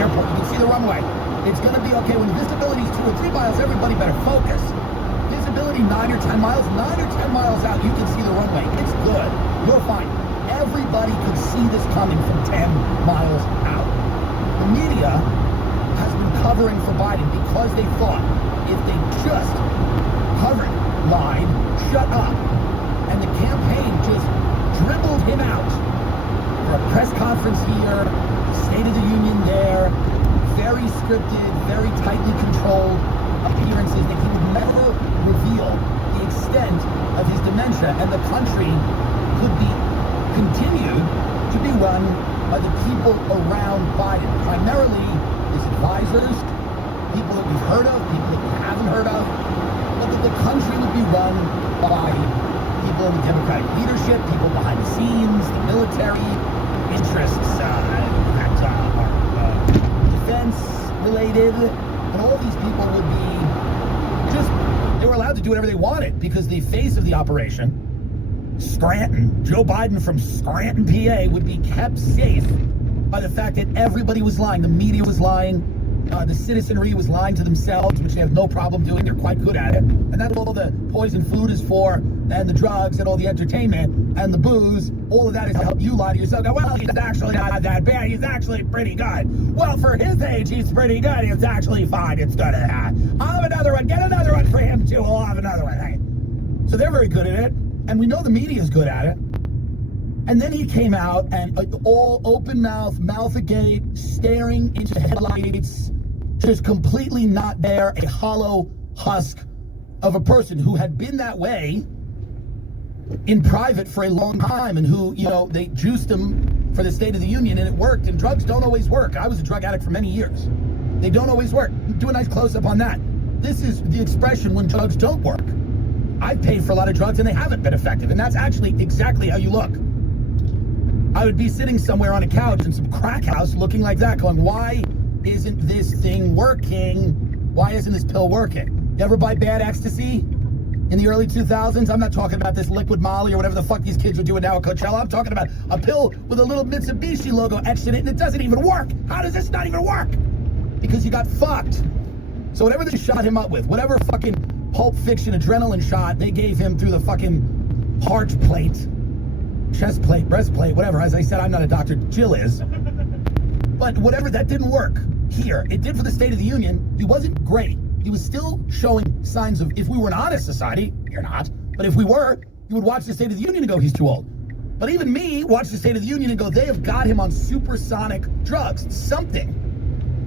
airport. You can see the runway. It's going to be okay. When visibility is 2 or 3 miles, everybody better focus. Visibility 9 or 10 miles, 9 or 10 miles out, you can see the runway. It's good. You're fine. Everybody could see this coming from 10 miles out. The media has been covering for Biden because they thought if they just covered, lied, shut up, and the campaign just dribbled him out for a press conference here, the State of the Union there, very scripted, very tightly controlled appearances, that he would never reveal the extent of his dementia, and the country could be continued to be run by the people around Biden, primarily his advisors, people that we've heard of, people that we haven't heard of, but that the country would be run by people in the Democratic leadership, people behind the scenes, the military, interests that are defense related, and all these people would be they were allowed to do whatever they wanted, because the face of the operation, Scranton, Joe Biden from Scranton, PA, would be kept safe by the fact that everybody was lying. The media was lying. The citizenry was lying to themselves, which they have no problem doing. They're quite good at it. And that's what all the poison food is for, and the drugs, and all the entertainment, and the booze. All of that is to help you lie to yourself. Go, well, he's actually not that bad. He's actually pretty good. Well, for his age, he's pretty good. It's actually fine. It's good. I'll have another one. Get another one for him, too. I'll have another one. Hey. So they're very good at it. And we know the media is good at it. And then he came out and all open mouth agape, staring into the headlights, just completely not there, a hollow husk of a person who had been that way in private for a long time, and who, they juiced him for the State of the Union, and it worked. And drugs don't always work. I was a drug addict for many years. They don't always work. Do a nice close-up on that. This is the expression when drugs don't work. I've paid for a lot of drugs and they haven't been effective, and that's actually exactly how you look. I would be sitting somewhere on a couch in some crack house looking like that, going, why isn't this thing working? Why isn't this pill working? You ever buy bad ecstasy in the early 2000s? I'm not talking about this liquid Molly or whatever the fuck these kids are doing now at Coachella. I'm talking about a pill with a little Mitsubishi logo etched in it, and it doesn't even work. How does this not even work? Because you got fucked. So whatever they shot him up with, whatever fucking Pulp Fiction adrenaline shot they gave him through the fucking heart plate, chest plate, breastplate, whatever. As I said, I'm not a doctor. Jill is. But whatever, that didn't work here. It did for the State of the Union. He wasn't great. He was still showing signs of, if we were an honest society, you're not, but if we were, you would watch the State of the Union and go, he's too old. But even me, watch the State of the Union and go, they have got him on supersonic drugs, something.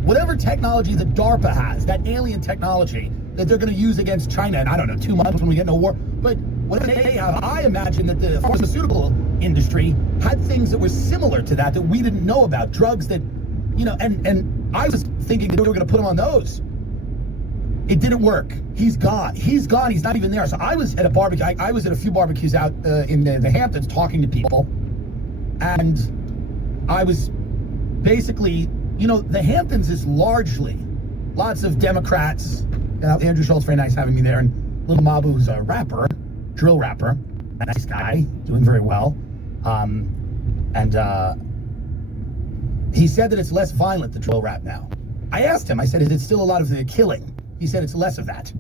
Whatever technology that DARPA has, that alien technology that they're going to use against China in, I don't know, 2 months when we get into war. But what they have, I imagine that the pharmaceutical industry had things that were similar to that we didn't know about. Drugs that, and I was thinking that we were going to put him on those. It didn't work. He's gone. He's gone. He's not even there. So I was at a barbecue. I was at a few barbecues out in the Hamptons talking to people. And I was basically, the Hamptons is largely lots of Democrats. Andrew Schultz, very nice having me there. And Little Mabu, who's a rapper, drill rapper, a nice guy, doing very well. He said that it's less violent, the drill rap now. I asked him, I said, is it still a lot of the killing? He said it's less of that.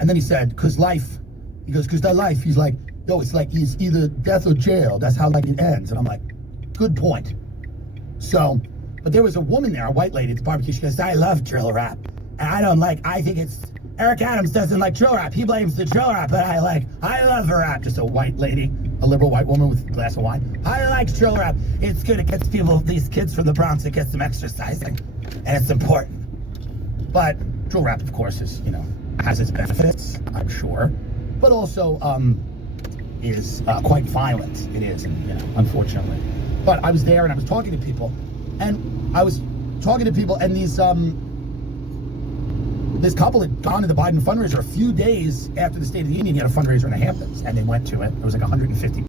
And then he said, because life, he goes, because that life, he's like, yo, it's like he's either death or jail. That's how it ends. And I'm like, good point. So, but there was a woman there, a white lady at the barbecue. She goes, I love drill rap. And I think it's, Eric Adams doesn't like drill rap. He blames the drill rap, but I love her rap. Just a white lady, a liberal white woman with a glass of wine. I like drill rap. It's good. It gets people, these kids from the Bronx, it gets them exercising. And it's important. But drill rap, of course, is, has its benefits, I'm sure. But also is quite violent. It is, unfortunately. But I was there and I was talking to people. And these, this couple had gone to the Biden fundraiser a few days after the State of the Union. He had a fundraiser in the Hamptons, and they went to it. There was like 150